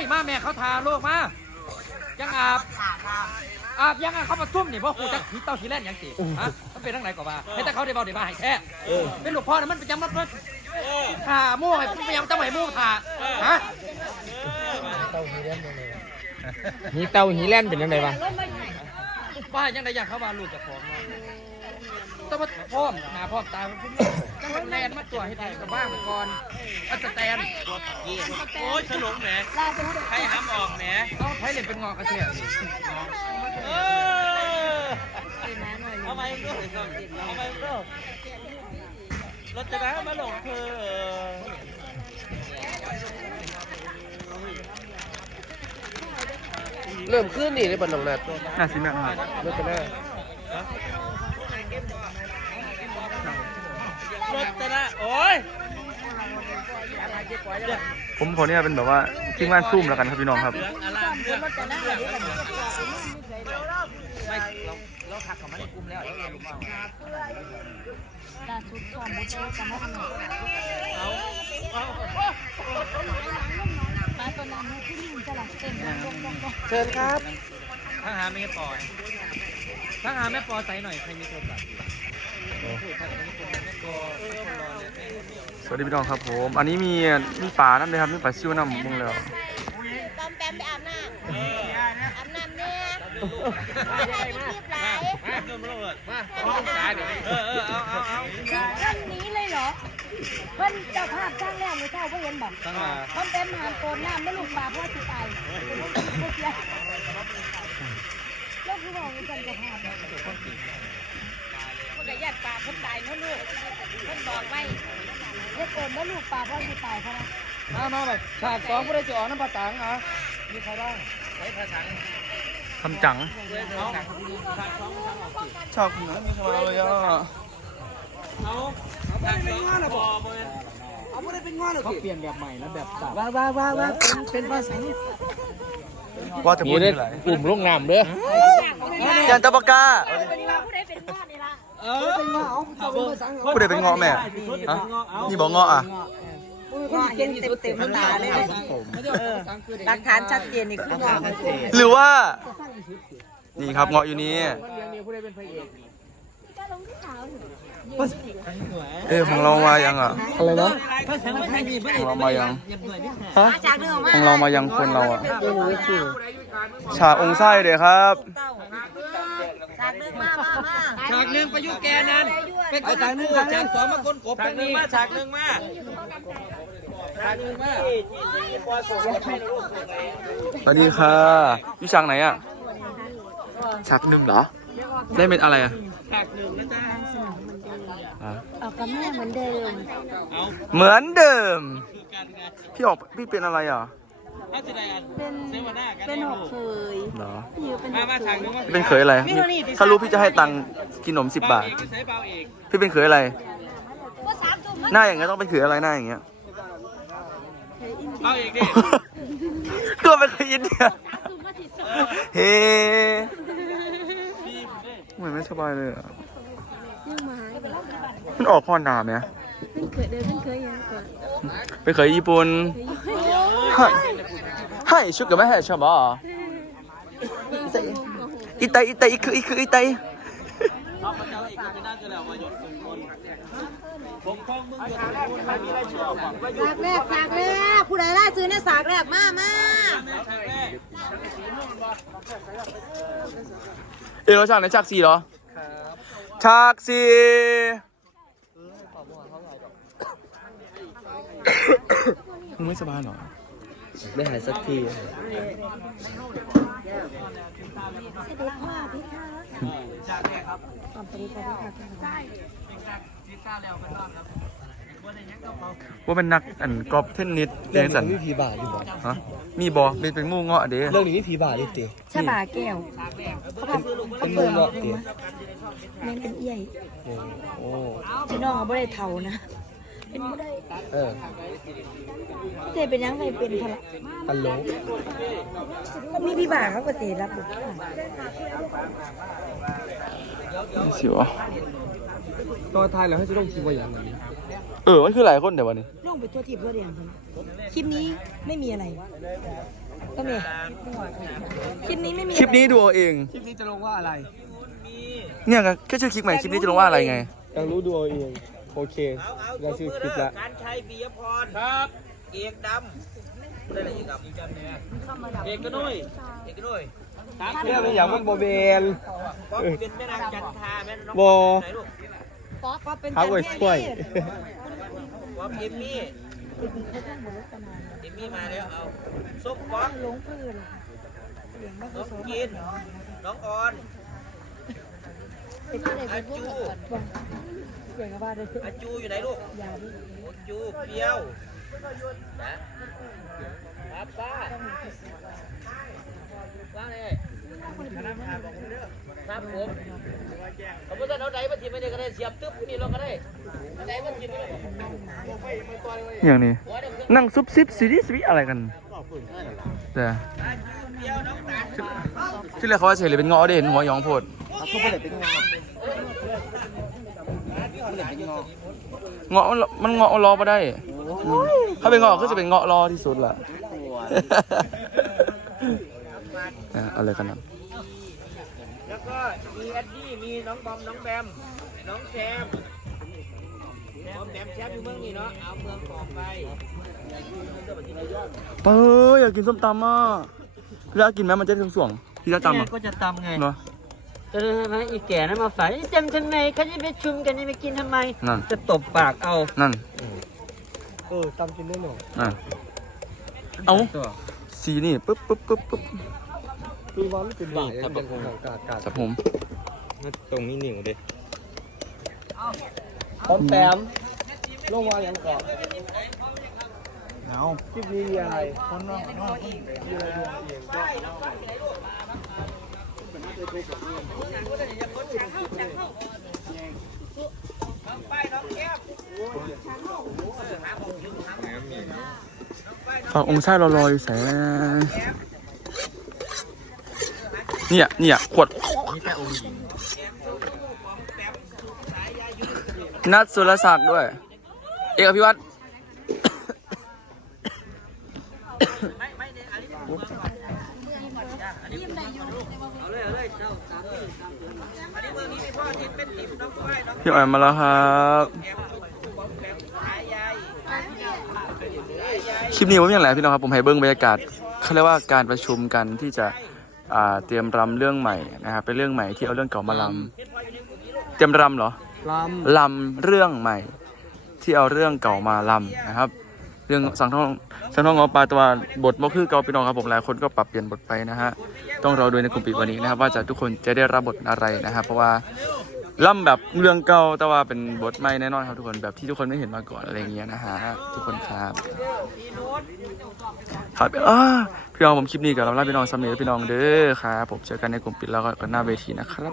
ยมาแม่เขาทาลูกมา ยังอาบ อาบยังอาบเขามาซุ่มนี่เพราะกูจะผีเต้าผีแล่นยังสิฮะมันเป็นทั้งไหนก่อนว่าให้แต่เขาได้เบาได้มาให้แท้เป็นลูกพ่อนะมันประจำมันมันถ่ามู่ให้พยายามจะให้มู่ถ่าฮะหีเตาหีแล่นเป็นยังไงวะว่ายังไงอยากเขาว่าลูกเจะของ เนาะต้องมาพร้อมหน้าพร้อมตาพวกนี้ต้องเป็นแลนมาตัวให้ได้กับบ้างไปก่อนอัสแตนโอ้ยฉลองแหมให้ห้ำออกแหมเอาให้เล่นเป็นงอกระเทียมเออเอาไมค์ก็เอาไมค์ก็รถจะได้มาหลงเธอเริ่มขึ้นนี่เลยบนหนองนัดน่าสิแม่ครับรถจะได้รถจะ ผมขอเนี่ยเป็นแบบว่าทีมงานซุ่มแล้วกันครับพี่น้องครับเหลืองอลามเรื่องไม่เราเราขักเขามาในกลุ่มแล้วเราเรียนรู้ว่าล่าสุดซ้อมบุญเจ้ากันแล้วกันเอาเอามาตอนนั้นที่นี่จะหลังเต็มลงลงลงเชิญครับทั้งหาแม่ปอยทั้งหาแม่ปอใส่หน่อยใครมีโทรศัพท์ สวัสดีพี่น้องครับผม อันนี้มีมีป่าน้ำเลยครับ มีป่าซิวน้ำมึงแล้วปอมแปมไปอาบน้ำอาบน้ำเนี่ยไรมารีบไหลมาเดินมาเลยมาเอาสายดิเออเออเอาเอาเอาเรื่องนี้เลยเหรอเพิ่นเจ้าภาพสร้างแล้วไม่เท่าเพื่อนบอกทั้งหาปอมมหามโกนน้ำไม่ลูกปลาพ่อสิตายแล้วคือบอกว่าเป็นเจ้าภาพ กระยัดปลาคนตายเนาะลูกเพิ่นบอกไว้เฮ็ดโกนแล้วลูกปลาพ่อสิตายเขานะมามาไปฉากสองผู้ใดจะออกน้ำปลาตังอะมีใครบ้างทำจังชอบคุณนะมีสมาเลยอะเอาทางสองพอเบอร์เขาเปลี่ยนแบบใหม่แล้วแบบสับว้าว้าว้าว้าเป็นภาษาว่าจะพูนี่ดเด้อะไรกลุ่มลงน้ำเด้อยันตะปากา เป็นว่าผู้ใดเป็นงอนี่ล่ะเออเป็นว่าเอาผู้ใดเป็นเงาะแม่ฮะนี่บอกเงาะอะเต็มเต็มเต็มตาเลยไม่ได้ภาษาอังกฤษหลักฐานชัดเจนนี่คือว่าหรือว่า นี่ครับเงาะอยู่นี่เออของเรามายังอะอะไรนะของเรามายังฮะจากเรื่องว่าของเรามายังคนเราอะยังไม่สิฉากองค์ไส้เดี๋ยวครับจากเรื่องมามามาฉากหนึ่งประยุกต์แกนั้นเป็นคนพูดฉากสองมาคนกบฉากทั้งหนึ่งนี้มาฉากหนึ่งมาฉากหนึ่งมาสวัสดีค่ะอยู่ฉากไหนอะฉากหนึ่งเหรอ ได้เป็นอะไรอะฉากหนึ่งนะจ๊ะอะออกกับแม่เหมือนเดิมเอาเหมือนเดิมคือการไงพี่ออกพี่เป็นอะไรอะ ถ้าจะได้อันเป็นเซวนากันเป็นหกเคยเหรอพี่เป็นมามาฉากหนึ่งมาพี่เป็นเขยอะไรถ้ารู้พี่จะให้ตังค์กินขนมสิบบาทเอกก็ใช้เบาเอกพี่เป็นเขยอะไรว่าสามจุ่มหน้าอย่างเงี้ยต้องเป็นเขยอะไรหน้าอย่างเงี้ยเบาเอกดิก็เป็นเขยอินเดียจุ่มมาติดสเฮ้เหมือนไม่สบายเลยอะยังมามันออกข้อหนาไหมเป็นเคยเดินเป็นเคยยังก่อนเป็นเขยญี่ปุ่นให้ ให้ชุดกับแม่ให้ชอบอ่อีไตอีไตอีคืออีคืออีไตเอาพระจาเอกก็ไม่น่าจะแล้วมาหยดสมคนผมคล้องมึงหยดสมคนไม่มีอะไรเชื่อบอกว่าหยดสากแรกสากแรกผู้ใดล่าซื้อเนี่ยสากแรกมามาแม่ฉากเออเราฉากไหนฉากสี่เหรอฉากสี่มึงไม่สบายเหรอ ไม่หายสักทีเสด็จพ่อพี่คะฉากแรกครับตอนปริปริค่ะที่กล้าแล้วกันรอบครับวันนี้ยังก็เบาว่าเป็นนักอันกอล์ฟเทนนิสเรียนสันมีผีบาทอยู่บ่ฮะมีบอเป็นเป็นหมู่เงาะเด้เรื่องนี้มีผีบาทดิติชาบาแก้วเขาบอกเขาเป็นเปิเมือดงเนาะติแม่เป็นเอี้ยโอ้โอ้พี่น้องไม่ได้เท่านะ เป็นไม่ได้เออเจเป็นยังไงเป็นพละตลก็มีพี่บ่าเขาก็เสียรับบุสิวะตัวทายแล้วให้จะต้องคิดว่าอย่างไรเออมันคือหลายคนเดี๋ยววันนี้ลงไปตัวทีบตัวเดียงคลิปนี้ไม่มีอะไรก็มีคลิปนี้ไม่มีคลิปนี้ดูเอาเอง คลิปนี้จะลงว่าอะไร เนี่ยก็แค่ชื่อคลิปใหม่คลิปนี้จะลงว่าอะไรไงอยากรู้ดูเอาเอง โอเคเอาเอาได้ชื่อคลิปละการชัยปิยพรครับเอกดำได้อะไรอีกครับเอกกระนุยเอกกระนุยตามเนี่ยเป็นอย่างมันโบเบน ป๊อปเป็นแม่นางจันทราแม่น้องบ่ไหนลูกก็เป็นเขาไว้ช่วย ป๊อปเอมมี่เอมมี่มาแล้วเอาซุปป๊อปลงพื้นน้องกินน้องออนเป็นอะไรอาจูอย่างกับว่าเลย อาจูอยู่ไหนลูกอจูเปียวนะครับป้าว่าไงครับผมผมก็จะเอาไหนมาทีไม่ได้ก็ได้เสียบตึ๊บนี่เราก็ได้เอาไหนมาทีไม่ได้อย่างนี้นั่งซุบซิบซีรีส์วิอะไรกันแต่อาจูเรียวน้องตาลที่แรกเขาว่าเฉยเลยเป็นเงาะเด่นหัวหยองโพดเขาไม่ได้เป็นงาน เงาะมันมันเงาะรอมาได้ถ้าเป็นเงาะก็จะเป็นเงาะรอที่สุดละอะเอะไรกันนั้นแล้วก็มีแอดดี้มีน้องบอมน้องแบมน้องแซมบอมแบมแซมอยู่เมืองนี่เนาะเอาเมืองกอกไปเป้ยอยากกินส้มตำอะพี่อยากกินไหมมันจะถึงส่วงพี่จะตำอะก็จะตำไงเนาะ เออมาอีแก่นั้นมาฝ่ายจำทำไมเขาจะไปชุมกันจะไปกินทำไม นั่น จะตบปากเอานั่นเออตามกินได้หน่อยนั่นเอาสีนี่ปึ๊บปึ๊บปึ๊บปึ๊บคือว่าไม่เป็นบ่ายยังเป็นของกาดกาดครับผมตรงนี้หนึ่งเด็พร้อมแปมลงมายังก่อนเอาคลิปนี้มีอะไรคนนอกนอกมีอะไรดูเอาเองก็ ฝากองค์ชายรอรออยู่แสนเนี่ยเนี่ยขวดนัดสุรศักดิ์ด้วย เอกอภิวัตร เอาเลยเอาเลยเจ้าสามนี่อันนี้เมืองนี้มี พ่อที่เป็นติมน้องฝ้ายน้องพี่อ๋อยมาแล้วครับแอมบอมแบมสายใยสายใยคลิปนี้ผมอย่างไรพี่น้องครับผมให้เบิ้งบรรยากาศเขาเรียกว่าการประชุมกันที่จะอ่าเตรียมรำเรื่องใหม่นะครับเป็นเรื่องใหม่ที่เอาเรื่องเก่ามาลำเตรียมรำเหรอลลำเรื่องใหม่ ที่เอาเรื่องเก่ามาลำนะครับ เรื่องสังทองสังทองงอปลาตัวบทบ่คือเก่าพี่น้องครับผมหลายคนก็ปรับเปลี่ยนบทไปนะฮะ ต้องรอดูในกลุ่มปิดวันนี้นะครับว่าจะทุกคนจะได้รับบทอะไรนะครับ เพราะว่าล่ำแบบเรื่องเก่าแต่ว่าเป็นบทใหม่แน่นอนครับทุกคนแบบที่ทุกคนไม่เห็นมาก่อนอะไรอย่างเงี้ยนะฮะทุกคนครับครับอพี่น้องผมคลิปนี้กับเราลาพี่น้องสำเนียพี่น้องเด้อครับผมเจอกันในกลุ่มปิดแล้วก็หน้าเวทีนะครับ